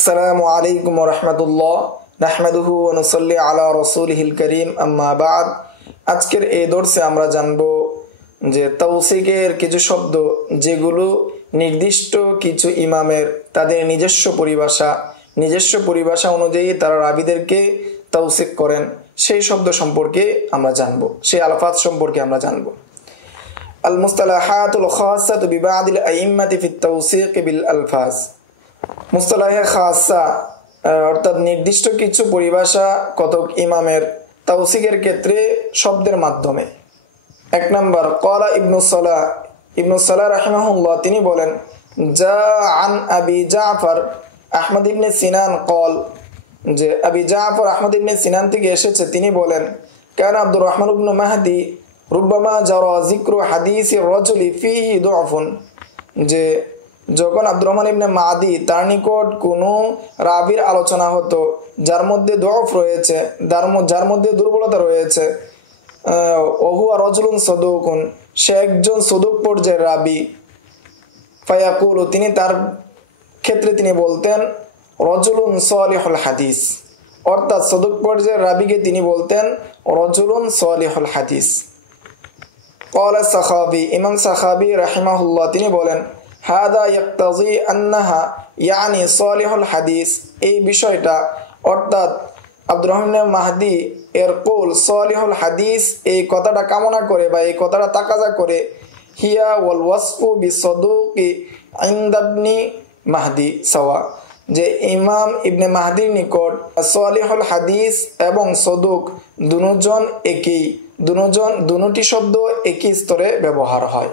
আসসালামু আলাইকুম ওয়া রাহমাতুল্লাহ নাহমাদুহু ওয়া নুসাল্লি আলা রাসূলিহিল কারীম আম্মা বা'দ। আজকের এই দর্সে আমরা জানব যে তাওসিকের কিছু শব্দ যেগুলো নির্দিষ্ট কিছু ইমামের তাদের নিজস্ব পরিভাষা অনুযায়ী তারা রাবীদেরকে তাওসিক করেন, সেই শব্দ সম্পর্কে আমরা জানব, সেই আলফাজ সম্পর্কে আমরা জানব। আল মুস্তালাহাতুল খাসাতু বিবাদিল আইম্মাতি ফিত তাওসিক বিল আলফাজ। মুস্তালাহে খাসা অর্থাৎ নির্দিষ্ট কিছু পরিভাষা কতক ইমামের তাওসিকের ক্ষেত্রে শব্দের মাধ্যমে। এক নম্বর, ক্বালা ইবনু সালাহ রাহিমাহুল্লাহ, তিনি বলেন, যা আন আবি জাফর আহমদ ইবনে সিনান ক্বাল, যে আবি জাফর আহমদ ইবনে সিনান থেকে এসেছে, তিনি বলেন, কান আব্দুর রহমান ইবনে মাহদি রুব্বামা জারা যিকরু হাদিসির রাজুলি ফীহি দুআফুন, যে যখন আব্দুর রহমান ইবনে মাহদি তার নিকট কোনো রাবির আলোচনা হতো যার মধ্যে দুআফ রয়েছে, যার মধ্যে দুর্বলতা রয়েছে, ওহুয়া রাজুলুন সাদুকুন, সে একজন সাদুক পর্যায়ের রাবি, ফায়াকুলু, তিনি তার ক্ষেত্রে তিনি বলতেন রাজুলুন সালিহুল হাদিস, অর্থাৎ সাদুক পর্যায়ের রাবিকে তিনি বলতেন রাজুলুন সালিহুল হাদিস। ক্বালা সাখাবী, ইমাম সাখাবী রাহিমাহুল্লাহ তিনি বলেন, হাদা ইয়াক্তাজি আন্নাহা ইয়ানি সালিহুল হাদিস, এই বিষয়টা অর্থাৎ আব্দুর রহমান মাহদি এর কৌল সালিহুল হাদিস, এই কথাটা কামনা করে বা এই কথাটা তাকাজা করে, হিয়া ওয়াল ওয়াসফু বিসাদুকি ইনদা ইবনি মাহদি সাওয়া, যে ইমাম ইবনে মাহদির নিকট সালিহুল হাদিস এবং সদুক দুজন একই, দুটি শব্দ একই স্তরে ব্যবহার হয়।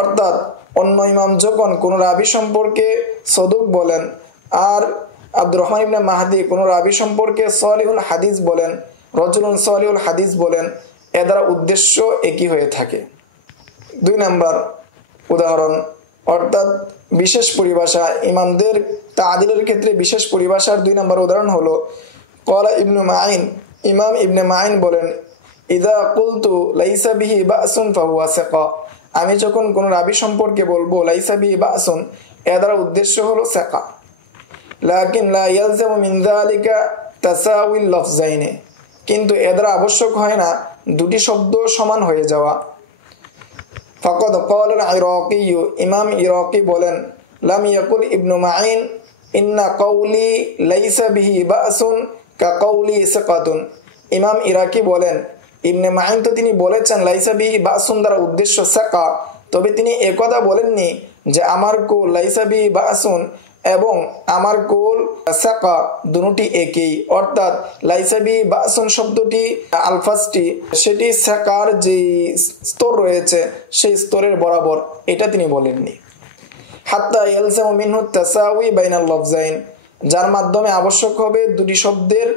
অর্থাৎ অন্য ইমাম যখন কোন রাবি সম্পর্কে সদুক বলেন আর আব্দুর রহমান ইবনে মাহদি কোন রাবি সম্পর্কে সালিহুল হাদিস বলেন, রাজুলুন সালিহুল হাদিস বলেন, এ দ্বারা উদ্দেশ্য একই হয়ে থাকে। 2 নম্বর উদাহরণ, অর্থাৎ বিশেষ পরিভাষা, ইমামদের তাআদিলের ক্ষেত্রে বিশেষ পরিভাষার 2 নম্বর উদাহরণ হলো, ক্বালা ইবনু মাইন, ইমাম ইবনে মাইন বলেন, ইযা কুলতু লাইসা বিহি বাসুন ফাহুয়া সিকা, আমি যখন কোন রাবি সম্পর্কে বলবো লাইসা বিহি বাসুন, এর দ্বারা উদ্দেশ্য হলো সিকা, লাকিন লা ইয়ালজামু মিন যালিকা তাসাউল লফজাইনে, কিন্তু এর দ্বারা আবশ্যক হয় না দুটি শব্দ সমান হয়ে যাওয়া। ফাকাদ ক্বালা আল-ইরাকি, ইমাম ইরাকি বলেন, লাম ইয়াকুল ইবনু মাইন ইন্না কওলি লাইসা বিহি বাসুন কা কওলি সিকাতুন, ইমাম ইরাকি বলেন, ইবনে মাইন তো তিনি বলেছেন লাইসা বিহি বাসুন দ্বারা উদ্দেশ্য সিকা, তবে তিনি একথা বলেননি যে আমার কৌল লাইসা বিহি বাসুন এবং আমার কৌল সিকা দুটি একই, অর্থাৎ লাইসা বিহি বাসুন শব্দটি আলফাজটি সেটি সিকার যে স্তর রয়েছে সেই স্তরের বরাবর, এটা তিনি বলেননি। হাত্তা ইয়ালজামু মিনহু তাসাউই বাইনাল লফজাইন, যার মাধ্যমে আবশ্যক হবে দুটি শব্দের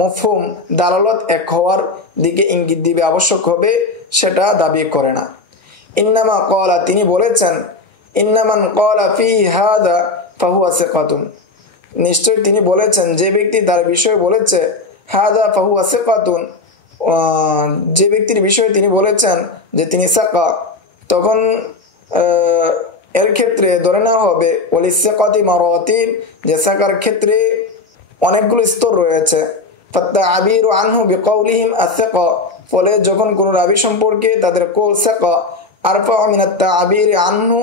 মফহুম দালালত এক হওয়ার দিকে ইঙ্গিত দিবে, আবশ্যক হবে, সেটা দাবি করে না। ইন্নামা ক্বালা, তিনি বলেছেন, ইন্নামান ক্বালা ফি হাদা ফাহুয়া সিকাতুন, নিশ্চয় তিনি বলেছেন যে ব্যক্তি তার বিষয়ে বলেছে হাদা ফাহুয়া সিকাতুন, যে ব্যক্তির বিষয়ে তিনি বলেছেন যে তিনি সিকা, তখন এর ক্ষেত্রে ধরে নেওয়া হবে ওয়ালি সিকাতি মারাতিব, যে সিকার ক্ষেত্রে অনেকগুলো স্তর রয়েছে। ফাত্তাবিরু আনহু বিকাউলিহিম আস-সিকা, ফলে যখন কোন রাবি সম্পর্কে তাদের কৌল সিকা আরফা মিনাত তা'বির আনহু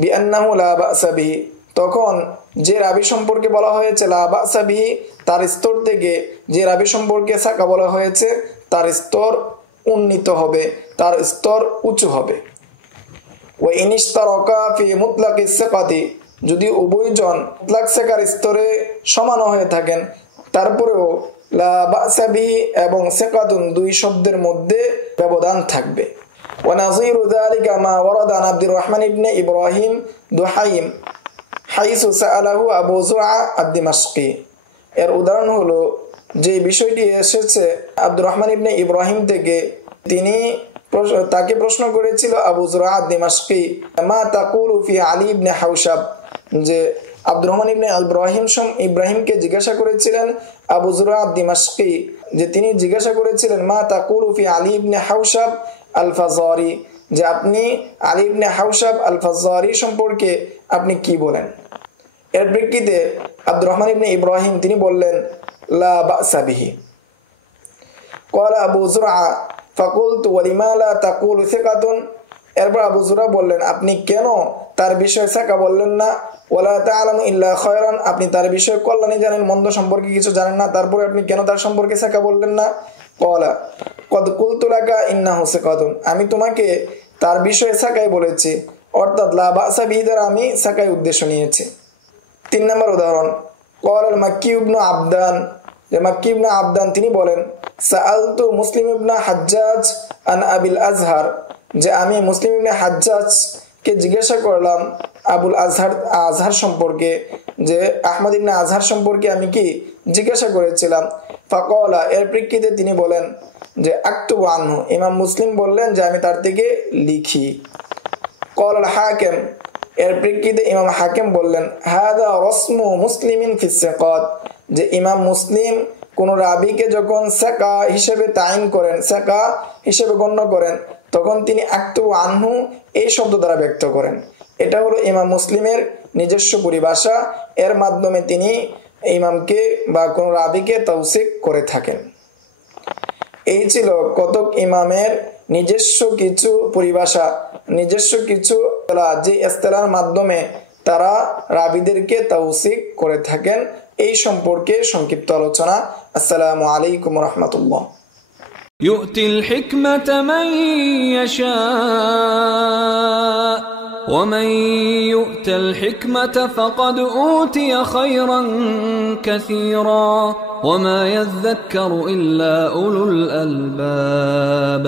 বিআন্নাহু লা বা'সা বিহি, তখন যে রাবি সম্পর্কে বলা হয়েছে লা বা'সা বিহি তার স্তর থেকে যে রাবি সম্পর্কে সিকা বলা হয়েছে তার স্তর উন্নীত হবে, তার স্তর উঁচু হবে। ওয়া ইনিশতারাকা ফি মুতলাকিস সিকাতি, যদি উভয়জন মুতলাক সিকার স্তরে সমান হয়ে থাকেন, তারপরেও লা বা'সা বিহি এবং সিকাতুন দুই শব্দের মধ্যে ব্যবধান থাকবে। ওয়া নাযীরু যালিকা মা ওয়ারাদা আন আব্দুর রহমান ইবনে ইব্রাহিম দুহাইম হাইসু সাআলাহু আবু যুরআ আদ-দিমাশকি, এর উদাহরণ হলো যে বিষয়টি এসেছে আব্দুর রহমান ইবনে ইব্রাহিম থেকে, তিনি তাকে প্রশ্ন করেছিল আবু যুরআ আদ-দিমাশকি, মা তাকুলু ফি আলী ইবনে হাওশাব, যে আব্দুর রহমান ইবনে ইব্রাহিমকে জিজ্ঞাসা করেছিলেন আবু যুরআ আদ-দিমাশকি, যে তিনি জিজ্ঞাসা করেছিলেন মা তাকুলু ফি আলী ইবনে হাওশাব আল ফাজারি, যে আপনি আলী ইবনে হাওশাব আল ফাজারি সম্পর্কে আপনি কি বলেন। এর প্রেক্ষিতে আব্দুর রহমান ইবনে ইব্রাহিম তিনি বললেন লা বা'সা বিহি। ক্বালা আবু যুরআ ফাকুলতু ওয়া লিমা লা তাকুলু সিকাতুন। এরপর আবু যুরআ বললেন, আপনি কেন তার বিষয়ে সাকা বললেন না? ওয়ালা তা'লামু ইল্লা খায়রান, আপনি তার বিষয়ে কল্যাণই জানেন, মন্দ সম্পর্কে কিছু জানেন না, তারপরে আপনি কেন তার সম্পর্কে সাকা বললেন না? ক্বালা ক্বাদ কুলতু লাকা ইন্নাহু সিকাতুন, আমি তোমাকে তার বিষয়ে সাকাই বলেছি, অর্থাৎ লা বা'সা বিহি দ্বারা আমি সাকাই উদ্দেশ্য নিয়েছি। 3 নম্বর উদাহরণ, ক্বাল আল মাক্কি ইবনে আবদান, যে মাক্কি ইবনে আবদান তিনি বলেন সাআলতু মুসলিম ইবনে হাজ্জাজ আন আবিল আজহার, যে আমি মুসলিম ইবনে হাজ্জাজ কে জিজ্ঞাসা করলাম আবুল আজহার সম্পর্কে, যে আহমদ ইবনে আজহার সম্পর্কে আমি কি জিজ্ঞাসা করেছিলাম। ফাকালা, এর প্রেক্ষিতে তিনি বলেন যে আক্তুবু আনহু, ইমাম মুসলিম বললেন যে আমি তার থেকে লিখি। ক্বাল আল হাকিম, এর প্রেক্ষিতে ইমাম হাকিম বললেন হাদা রাসমু মুসলিমিন ফিস সিকাত, যে ইমাম মুসলিম কোন রাবিকে যখন সাকা হিসেবে তাইন করেন, সাকা হিসেবে গণ্য করেন, তখন তিনি আক্তুবু আনহু এই শব্দ দ্বারা ব্যক্ত করেন। এটা হলো ইমাম মুসলিমের নিজস্ব পরিভাষা, এর মাধ্যমে তিনি ইমামকে বা কোন রাবিকে তাওসিক করে থাকেন। এই ছিল কতক ইমামের নিজস্ব কিছু পরিভাষা, নিজস্ব কিছু যে ইস্তিলাহর মাধ্যমে তারা রাবিদেরকে তাওসিক করে থাকেন, এই সম্পর্কে সংক্ষিপ্ত আলোচনা। আসসালামু আলাইকুম ওয়া রাহমাতুল্লাহ। يؤتي الحكمة من يشاء ومن يؤت الحكمة فقد أوتي خيرا كثيرا وما يذكر إلا أولو الألباب.